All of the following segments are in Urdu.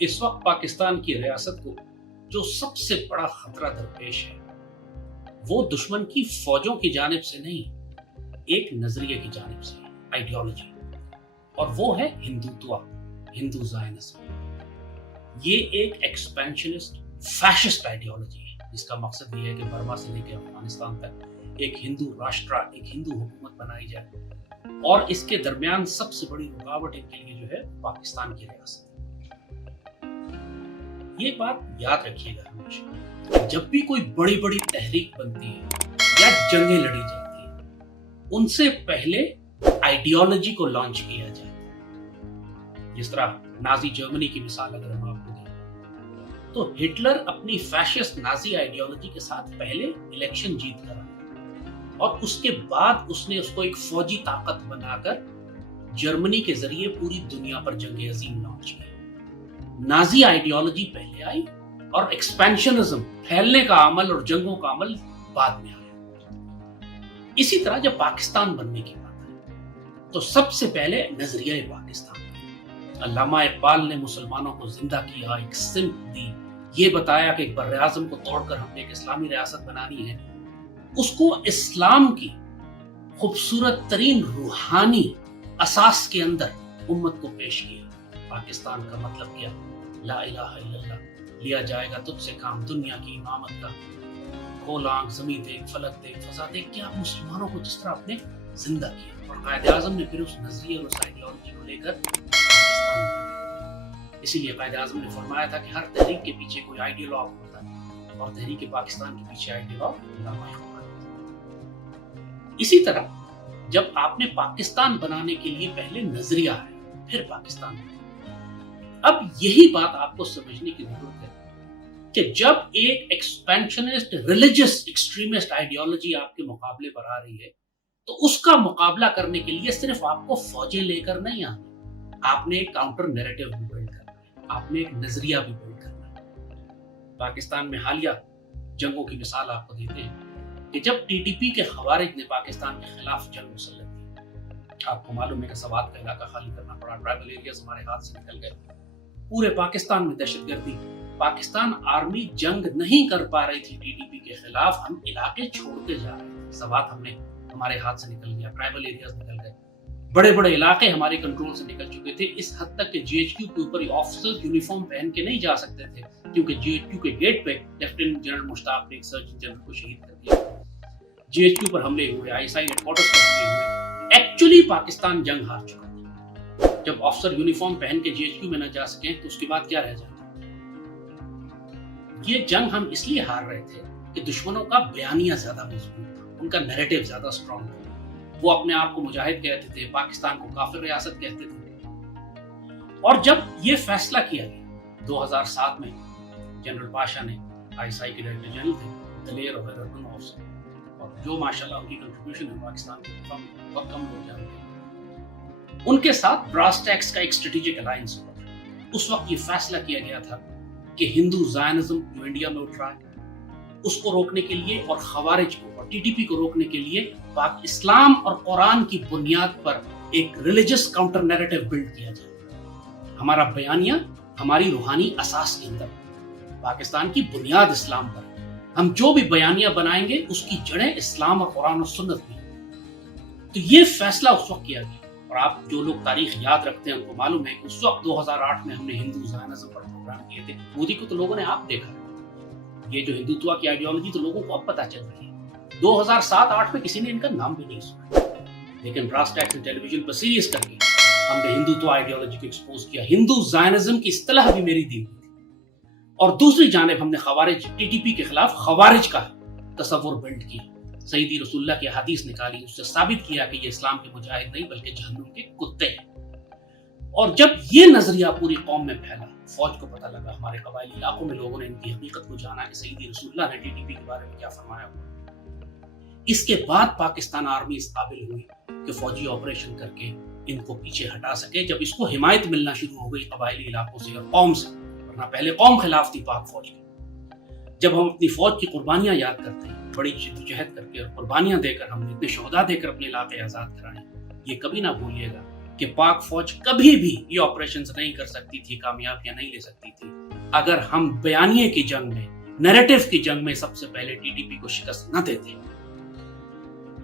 اس وقت پاکستان کی ریاست کو جو سب سے بڑا خطرہ درپیش ہے وہ دشمن کی فوجوں کی جانب سے نہیں، ایک نظریے کی جانب سے، آئیڈیالوجی، اور وہ ہے ہندوتوا، ہندو زائنزم۔ یہ ایک ایکسپینشنسٹ فیشسٹ آئیڈیالوجی ہے جس کا مقصد یہ ہے کہ برما سے لے کے افغانستان تک ایک ہندو راشٹرا، ایک ہندو حکومت بنائی جائے، اور اس کے درمیان سب سے بڑی رکاوٹ ان کے لیے جو ہے پاکستان کی ریاست۔ یہ بات یاد رکھیے گا ہمیشہ، جب بھی کوئی بڑی بڑی تحریک بنتی ہے یا جنگیں لڑی جاتی ہیں، ان سے پہلے آئیڈیالوجی کو لانچ کیا جائے۔ جس طرح نازی جرمنی کی مثال اگر ہم آپ کو دیں تو ہٹلر اپنی فیشسٹ نازی آئیڈیالوجی کے ساتھ پہلے الیکشن جیت کر اور اس کے بعد اس نے اس کو ایک فوجی طاقت بنا کر جرمنی کے ذریعے پوری دنیا پر جنگ عظیم لانچ کی۔ نازی آئیڈیالوجی پہلے آئی اور ایکسپینشنزم، پھیلنے کا عمل اور جنگوں کا عمل بعد میں آیا۔ اسی طرح جب پاکستان بننے کی بات آئی تو سب سے پہلے نظریہ پاکستان، علامہ اقبال نے مسلمانوں کو زندہ کیا، ایک سمت دی، یہ بتایا کہ ایک بر اعظم کو توڑ کر ہم نے ایک اسلامی ریاست بنانی ہے۔ اس کو اسلام کی خوبصورت ترین روحانی اساس کے اندر امت کو پیش کیا۔ پاکستان کا مطلب کیا؟ لا الہ الا اللہ، لیا جائے گا تجھ سے کام دنیا کی امامت کا، کھول آنکھ زمین دیکھ، فلک دیکھ، فضا دیکھ۔ کیا مسلمانوں کو جس طرح آپ نے زندہ کیا، اور قائد اعظم نے پھر اس نظریے اور اس آئیڈیالوجی کو لے کر پاکستان بنایا۔ اسی لیے قائد اعظم نے فرمایا تھا کہ ہر تحریک کے پیچھے کوئی آئیڈیالوگ ہوتا ہے، اور تحریک پاکستان کے پیچھے آئیڈیالوگ علامہ اقبال۔ اسی طرح جب آپ نے پاکستان بنانے کے لیے پہلے نظریہ ہے، پھر پاکستان بنایا۔ اب یہی بات آپ کو سمجھنے کی ضرورت ہے کہ جب ایک ایکسپینشنسٹ ریلیجس ایکسٹریمسٹ آئیڈیالوجی آپ کے مقابلے پر آ رہی ہے تو اس کا مقابلہ کرنے کے لیے صرف آپ کو فوجیں لے کر نہیں آنا، آپ نے ایک کاؤنٹر نیریٹو بھی بلڈ کرنا ہے، آپ نے ایک نظریہ بھی بلڈ کرنا ہے۔ پاکستان میں حالیہ جنگوں کی مثال آپ کو دیتے ہیں کہ جب ٹی ٹی پی کے خوارج نے پاکستان کے خلاف جنگ مسلط کی، آپ کو معلوم ہے کہ سوات کا علاقہ خالی کرنا پڑا، ٹرائبل ایریاز ہمارے ہاتھ سے نکل گئے، پورے پاکستان میں دہشت گردی، پاکستان آرمی جنگ نہیں کر پا رہی تھی ٹی ٹی پی کے خلاف، ہم علاقے چھوڑتے جا رہے تھے، سوات ہمارے ہاتھ سے نکل گیا، ٹرائبل ایریاز نکل گئے، بڑے بڑے علاقے ہمارے کنٹرول سے نکل چکے تھے، اس حد تک کہ جی ایچ کیو کے اوپر آفیسرز یونیفارم پہن کے نہیں جا سکتے تھے، کیونکہ جی ایچ کیو کے گیٹ پہ لیفٹیننٹ جنرل مشتاق نے ایک سرجن جنرل کو شہید کر دیا۔ جی ایچ کیو پر حملے ہوئے، I S I head quarters پر حملے ہوئے، ایکچولی پاکستان جنگ ہار چکا تھا۔ جب آفیسر یونیفارم پہن کے جی ایچ کیو میں نہ جا سکیں تو اس کے بعد کیا رہ جاتا؟ یہ جنگ ہم اس لیے ہار رہے تھے کہ دشمنوں کا بیانیہ زیادہ مضبوط تھا، ان کا نیریٹو زیادہ اسٹرانگ تھا، وہ اپنے آپ کو مجاہد کہتے تھے، پاکستان کو کافر ریاست کہتے تھے۔ اور جب یہ فیصلہ کیا گیا 2007 میں، جنرل پاشا نے، آئی ایس آئی کے ڈائریکٹر جنرل تھے، دلیر اور غیرتمند آفیسر، اور جو ماشاءاللہ ان کی کنٹریبیوشن ہے پاکستان کے بہت کم لوگ جانتے ہیں، ان کے ساتھ براس ٹیکس کا ایک اسٹریٹجک الائنس ہوا تھا۔ اس وقت یہ فیصلہ کیا گیا تھا کہ ہندو زائنزم جو انڈیا میں اٹھ رہا ہے اس کو روکنے کے لیے، اور خوارج کو اور ٹی ٹی پی کو روکنے کے لیے پاک اسلام اور قرآن کی بنیاد پر ایک ریلیجس کاؤنٹر نیریٹو بلڈ کیا جائے۔ ہمارا بیانیہ ہماری روحانی اساس کے اندر، پاکستان کی بنیاد اسلام پر، ہم جو بھی بیانیہ بنائیں گے اس کی جڑیں اسلام اور قرآن و سنت میں۔ تو یہ فیصلہ اس وقت کیا گیا، اور آپ جو لوگ تاریخ یاد رکھتے ہیں ان کو معلوم ہے کہ اس وقت 2008 میں ہم نے ہندو زائنزم پر پروگرام کیے تھے۔ مودی کو تو لوگوں نے آپ دیکھا، یہ جو ہندوتوا کی آئیڈیالوجی تو لوگوں کو اب پتہ چل رہی ہے۔ 2007-8 میں کسی نے ان کا نام بھی نہیں سنا، لیکن براس ٹیکس ٹیلی ویژن پر سیریس کر کے ہم نے ہندوتوا آئیڈیالوجی کو ایکسپوز کیا، ہندو زائنزم کی اصطلاح بھی میری دی ہوئی تھی، اور دوسری جانب ہم نے خوارج، ٹی ٹی پی کے خلاف خوارج کا تصور بلڈ کیا، سیدی رسول اللہ کی حدیث نکالی، اس سے ثابت کیا کہ یہ اسلام کے مجاہد نہیں بلکہ جہنم کے کتے ہیں۔ اور جب یہ نظریہ پوری قوم میں پھیلا، فوج کو پتہ لگا، ہمارے قبائلی علاقوں میں لوگوں نے ان کی حقیقت کو جانا کہ سیدی رسول اللہ نے ٹی ٹی پی کے بارے میں کیا فرمایا ہوا۔ اس کے بعد پاکستان آرمی اس قابل ہوئی کہ فوجی آپریشن کر کے ان کو پیچھے ہٹا سکے، جب اس کو حمایت ملنا شروع ہو گئی قبائلی علاقوں سے اور قوم سے، ورنہ پہلے قوم خلاف تھی پاک فوج کی۔ جب ہم اپنی فوج کی قربانیاں یاد کرتے ہیں، بڑی جدوجہد کر کے اور قربانیاں دے کر ہم نے اتنے شہداء دے کر اپنے علاقے آزاد کرائے، یہ کبھی نہ بھولیے گا کہ پاک فوج کبھی بھی یہ آپریشنز نہیں کر سکتی تھی, کامیابیاں نہیں لے سکتی تھی اگر ہم بیانیے کی جنگ میں, نیریٹو کی جنگ میں سب سے پہلے ٹی ٹی پی کو شکست نہ دیتے.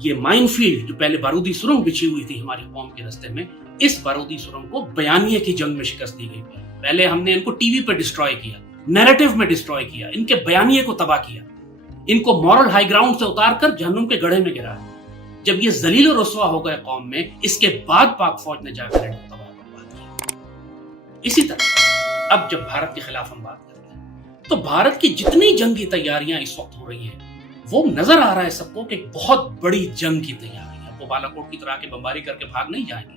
یہ مائن فیلڈ جو پہلے بارودی سرنگ بچھی ہوئی تھی ہماری قوم کے راستے میں, اس بارودی سرنگ کو بیانیے کی جنگ میں شکست دی گئی. پہلے ہم نے ان کو ٹی وی پہ ڈسٹروائے کیا, نیریٹو میں ڈسٹروائے کیا, ان کے بیانیے کو تباہ کیا, ان کو مورل ہائی گراؤنڈ سے اتار کر جہنم کے گڑھے میں گرایا. جب یہ ذلیل و رسوا ہو گئے قوم میں, اس کے بعد پاک فوج نے جا کر ان کو تباہ برباد کیا. اسی طرح اب جب بھارت کے خلاف ہم بات کرتے ہیں تو بھارت کی جتنی جنگی تیاریاں اس وقت ہو رہی ہیں وہ نظر آ رہا ہے سب کو کہ بہت بڑی جنگ کی تیاری ہے. وہ بالاکوٹ کی طرح کے بمباری کر کے بھاگ نہیں جائیں گے,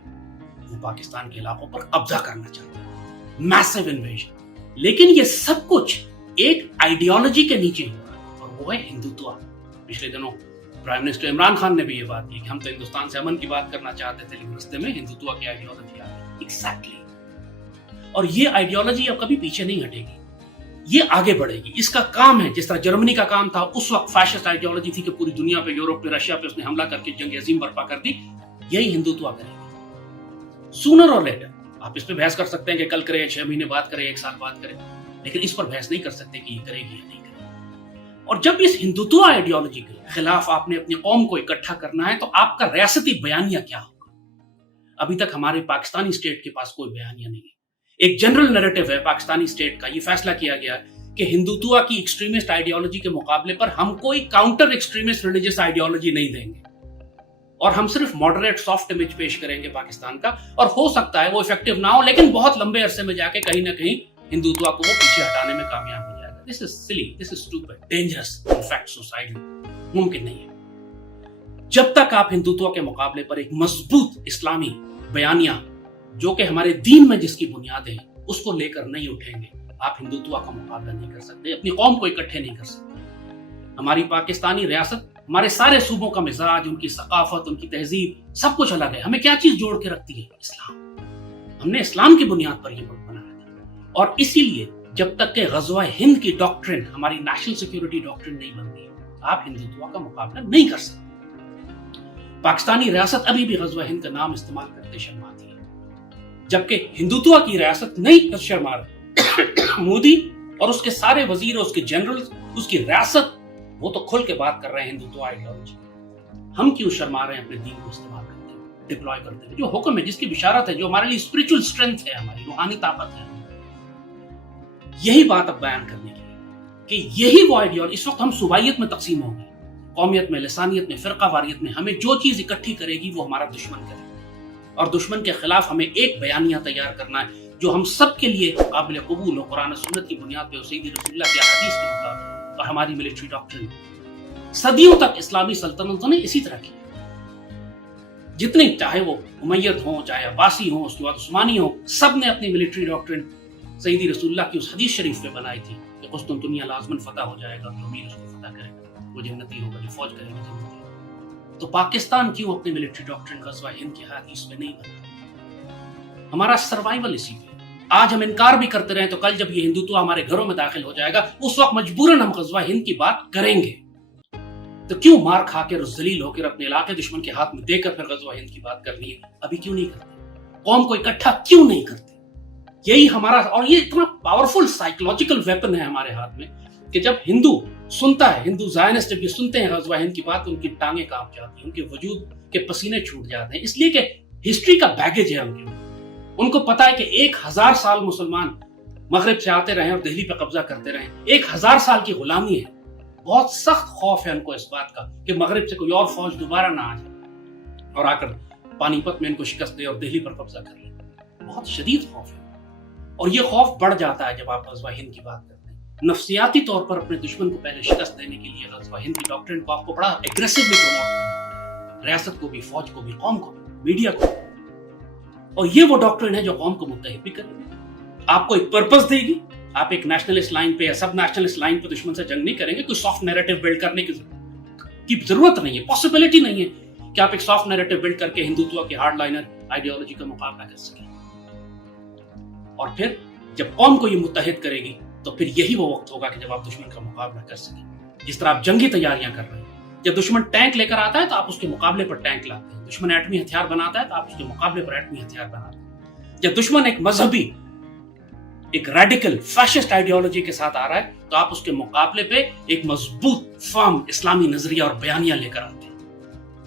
وہ پاکستان کے علاقوں پر قبضہ کرنا چاہتے ہیں, میسو انویژن. لیکن یہ سب کچھ ایک آئیڈیالوجی کے نیچے ہو رہا ہے, اور وہ ہے ہندوتوا. پچھلے دنوں پرائم منسٹر عمران خان نے بھی یہ بات کی کہ ہم تو ہندوستان سے امن کی بات کرنا چاہتے تھے, لیکن رستے میں ہندوتوا کی آئیڈیالوجی آ گئی. ایگزیکٹلی. اور یہ آئیڈیالوجی اب کبھی پیچھے نہیں ہٹے گی, یہ آگے بڑھے گی. اس کا کام ہے, جس طرح جرمنی کا کام تھا اس وقت فیشسٹ آئیڈیالوجی تھی کہ پوری دنیا پہ, یورپ پہ, رشیا پہ اس نے حملہ کر کے جنگ عظیم برپا کر دی, یہی ہندوتوا کرے گی سونر اور لیٹر. آپ اس پہ بحث کر سکتے ہیں کہ کل کرے, 6 مہینے بعد کرے, 1 سال بعد کرے, لیکن اس پر بحث نہیں کر سکتے کہ یہ کرے گی یا نہیں کرے گی. اور جب اس ہندوتوا آئیڈیالوجی کے خلاف آپ نے اپنی قوم کو اکٹھا کرنا ہے تو آپ کا ریاستی بیانیہ کیا ہوگا؟ ابھی تک ہمارے پاکستانی اسٹیٹ کے پاس کوئی بیانیہ نہیں ہے. ایک جنرل نیریٹو ہے پاکستانی اسٹیٹ کا, یہ فیصلہ کیا گیا کہ ہندوتوا کی ایکسٹریمسٹ آئیڈیالوجی کے مقابلے پر ہم کوئی کاؤنٹر ایکسٹریمسٹ ریلیجس آئیڈیالوجی نہیں دیں گے, اور ہم صرف ماڈریٹ سافٹ امیج پیش کریں گے پاکستان کا, اور ہو سکتا ہے وہ افیکٹو نہ ہو, لیکن بہت لمبے عرصے میں جا کے کہیں نہ کہیں ہندوتوا کو وہ پیچھے ہٹانے میں کامیاب ہو جائے گا. This is silly, this is stupid, dangerous, in fact, society. ممکن نہیں ہے. جب تک آپ ہندوتوا کے مقابلے پر ایک مضبوط اسلامی بیانیہ جو کہ ہمارے دین میں جس کی بنیادیں ہیں اس کو لے کر نہیں اٹھیں گے, آپ ہندوتوا کا مقابلہ نہیں کر سکتے, اپنی قوم کو اکٹھے نہیں کر سکتے. ہماری پاکستانی ریاست, ہمارے سارے صوبوں کا مزاج, ان کی ثقافت, ان کی تہذیب, سب کچھ الگ ہے. ہمیں کیا چیز جوڑ کے رکھتی ہے؟ اسلام. ہم نے اسلام کی بنیاد پر یہ ملک بنایا تھا, اور اسی لیے جب تک کہ غزوہ ہند کی ڈاکٹرن ہماری نیشنل سیکیورٹی ڈاکٹرن نہیں بنتی, آپ ہندوتوا کا مقابلہ نہیں کر سکتے. پاکستانی ریاست ابھی بھی غزوہ ہند کا نام استعمال کرتے شرماتی ہے, جبکہ ہندوتوا کی ریاست نہیں شرما رہے. مودی اور اس کے سارے وزیر, اس کے جنرل, اس کی ریاست, وہ تو کھل کے بات کر رہے ہیں ہندوتوا آئیڈیالوجی. ہم کیوں شرما رہے ہیں اپنے دین کو استعمال کرتے ہیں, ڈپلوائے کرتے ہیں؟ جو حکم ہے, جس کی بشارت ہے, جو ہمارے لیے اسپرچل اسٹرینتھ ہے, ہماری روحانی طاقت ہے, یہی بات اب بیان کرنے کی ہے کہ یہی وہ آئیڈیالوجی. اس وقت ہم صوبائیت میں تقسیم ہوں گے, قومیت میں, لسانیت میں, فرقہ واریت میں. ہمیں جو چیز اکٹھی کرے گی وہ ہمارا دشمن کرے گا, اور دشمن کے خلاف ہمیں ایک بیانیہ تیار کرنا ہے جو ہم سب کے لیے قابل قبول ہو, قرآن و سنت کی بنیاد پہ, سیدی رسول اللہ کی احادیث کے مطابق, اور ہماری ملٹری ڈاکٹرن. صدیوں تک اسلامی سلطنتوں نے اسی طرح کیا, جتنے چاہے وہ امید ہوں, چاہے عباسی ہوں, اس کے بعد عثمانی ہوں, سب نے اپنی ملٹری ڈاکٹرن سیدی رسول اللہ کی اس حدیث شریف پہ بنائی تھی کہ قسطنطنیہ لازماً فتح ہو جائے گا, جو امیر اس کو فتح کرے گا وہ جنتی ہوگا, جو فوج کرے گا جنتی ہوگا. تو پاکستان کیوں اپنی ملٹری ڈاکٹرن غزوہ ہند کی حدیث میں نہیں بنا؟ ہمارا سروائیول اسی پہ. آج ہم انکار بھی کرتے رہیں تو کل جب یہ ہندوتوا ہمارے گھروں میں داخل ہو جائے گا, اس وقت مجبوراً ہم غزوہ ہند کی بات کریں گے. تو کیوں مار کھا کر, ذلیل ہو کر, اپنے علاقے دشمن کے ہاتھ میں دے کر پھر غزوہ ہند کی بات کرنی ہے؟ ابھی کیوں نہیں کرتے؟ قوم کو اکٹھا کیوں نہیں کرتے؟ یہی ہمارا, اور یہ اتنا پاورفل سائیکولوجیکل ویپن ہے ہمارے ہاتھ میں کہ جب ہندو سنتا ہے, ہندو زائنسٹ جب یہ سنتے ہیں غزوہ ہند کی بات, ان کی ٹانگیں کانپ جاتی ہیں, ان کے وجود کے پسینے چھوٹ جاتے ہیں, اس لیے کہ ہسٹری کا بیگیج ہے ان کے. ان کو پتا ہے کہ 1000 سال مسلمان مغرب سے آتے رہے اور دہلی پہ قبضہ کرتے رہے, 1000 سال کی غلامی ہے. بہت سخت خوف ہے ان کو اس بات کا کہ مغرب سے کوئی اور فوج دوبارہ نہ آ جائے اور آ کر پانی پت میں ان کو شکست دے اور دہلی پر قبضہ کر لے. بہت شدید خوف ہے, اور یہ خوف بڑھ جاتا ہے جب آپ غزوہ ہند کی بات کرتے ہیں. نفسیاتی طور پر اپنے دشمن کو پہلے شکست دینے کے لیے غزوہ ہند کی ڈاکٹرن کو آپ کو بڑا ایگریسولی پروموٹ کرنا ہے, ریاست کو بھی, فوج کو بھی, قوم کو بھی, میڈیا کو. اور یہ وہ ڈاکٹرن ہے جو قوم کو متحد بھی کرے گی, آپ کو ایک پرپس دے گی. آپ ایک نیشنلسٹ لائن پہ یا سب نیشنلسٹ لائن پہ دشمن سے جنگ نہیں کریں گے. کوئی سافٹ نیریٹو بلڈ کرنے کی ضرورت نہیں ہے, پاسبلٹی نہیں ہے کہ آپ ایک سافٹ نیریٹو بلڈ کر کے ہندوتوا کی ہارڈ لائنر آئیڈیالوجی کا مقابلہ کر سکیں. اور پھر جب قوم کو یہ متحد کرے گی تو پھر یہی وہ وقت ہوگا کہ جب آپ دشمن کا مقابلہ کر سکیں. جس طرح آپ جنگی تیاریاں کر رہے ہیں, جب دشمن ٹینک لے کر آتا ہے تو آپ اس کے مقابلے پر ٹینک لاتے ہیں. دشمن ایٹمی ہتھیار بناتا ہے تو آپ اس کے مقابلے پر ایٹمی ہتھیار بناتے ہیں. جب دشمن ایک مذہبی ایک ریڈیکل فیشسٹ آئیڈیالوجی کے ساتھ آ رہا ہے تو آپ اس کے مقابلے پہ ایک مضبوط فارم اسلامی نظریہ اور بیانیہ لے کر آتے ہیں.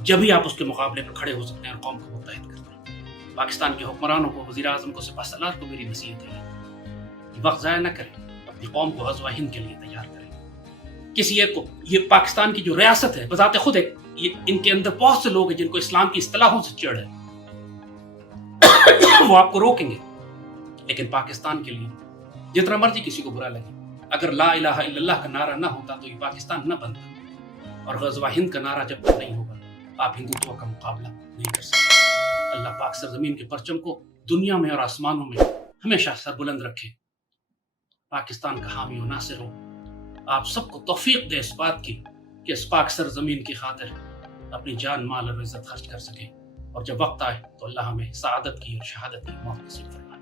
جبھی آپ اس کے مقابلے پر کھڑے ہو سکتے ہیں اور قوم کو متحد کرتے ہیں. پاکستان کے حکمرانوں کو، وزیر اعظم کو، سپہ سالار کو میری نصیحت ہے کہ وقت ضائع نہ کریں، اپنی قوم کو غزوہ ہند کے لیے تیار کریں. کسی ایک کو، یہ پاکستان کی جو ریاست ہے بذات خود ایک، ان کے اندر بہت سے لوگ ہیں جن کو اسلام کی اصطلاحوں سے چڑھ ہے، وہ آپ کو روکیں گے. لیکن پاکستان کے لیے جتنا مرضی کسی کو برا لگے، اگر لا الہ الا اللہ کا نعرہ نہ ہوتا تو یہ پاکستان نہ بنتا، اور غزوہ ہند کا نعرہ جب تک نہیں ہوگا آپ ہندوتو کا مقابلہ نہیں کر سکتے. اللہ پاک سرزمین کے پرچم کو دنیا میں اور آسمانوں میں ہمیشہ سر بلند رکھے. پاکستان کا حامی و ناصر ہو. آپ سب کو توفیق دے اس بات کی کہ اس پاک سرزمین کی خاطر اپنی جان، مال اور عزت خرچ کر سکیں، اور جب وقت آئے تو اللہ ہمیں سعادت کی اور شہادت کی موت نصیب فرمائے.